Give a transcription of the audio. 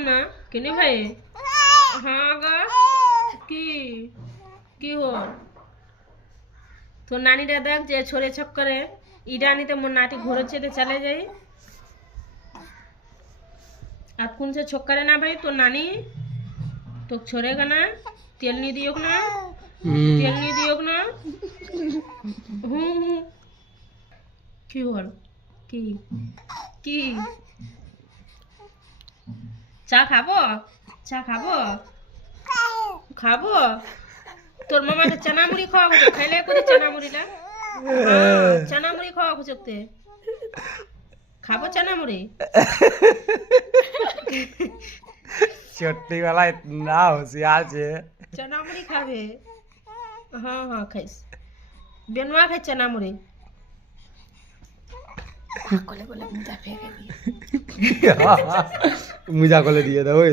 না কিনি ভাই হ্যাঁ গা কি কি হো তোর নানিটা দেখ যে ছোড়ে ছক্করে ইডানিতে মোর নাটি ঘুরেছে চলে যাই আর কোন से छक्कर ना भाई तो नानी तो छोड़ेगा ना तेल नहीं दियो ना तेल नहीं दियो ना কি হল কি কি চা খাবো চা খাবো খাবো তোর মামাকে চানা মুড়ি খাওয়াবো তো খাইলে করে চানা মুড়িটা চানা মুড়ি খাওয়াবো চোখতে খাবো চানা মুড়ি छोटी वाला इतना होशियार छे चना मुड़ी खावे हाँ हाँ खाइस बेनवा खाए चना मुड़ी कोले कोले मुझा फेंके दिए मुझा कोले दिए था वो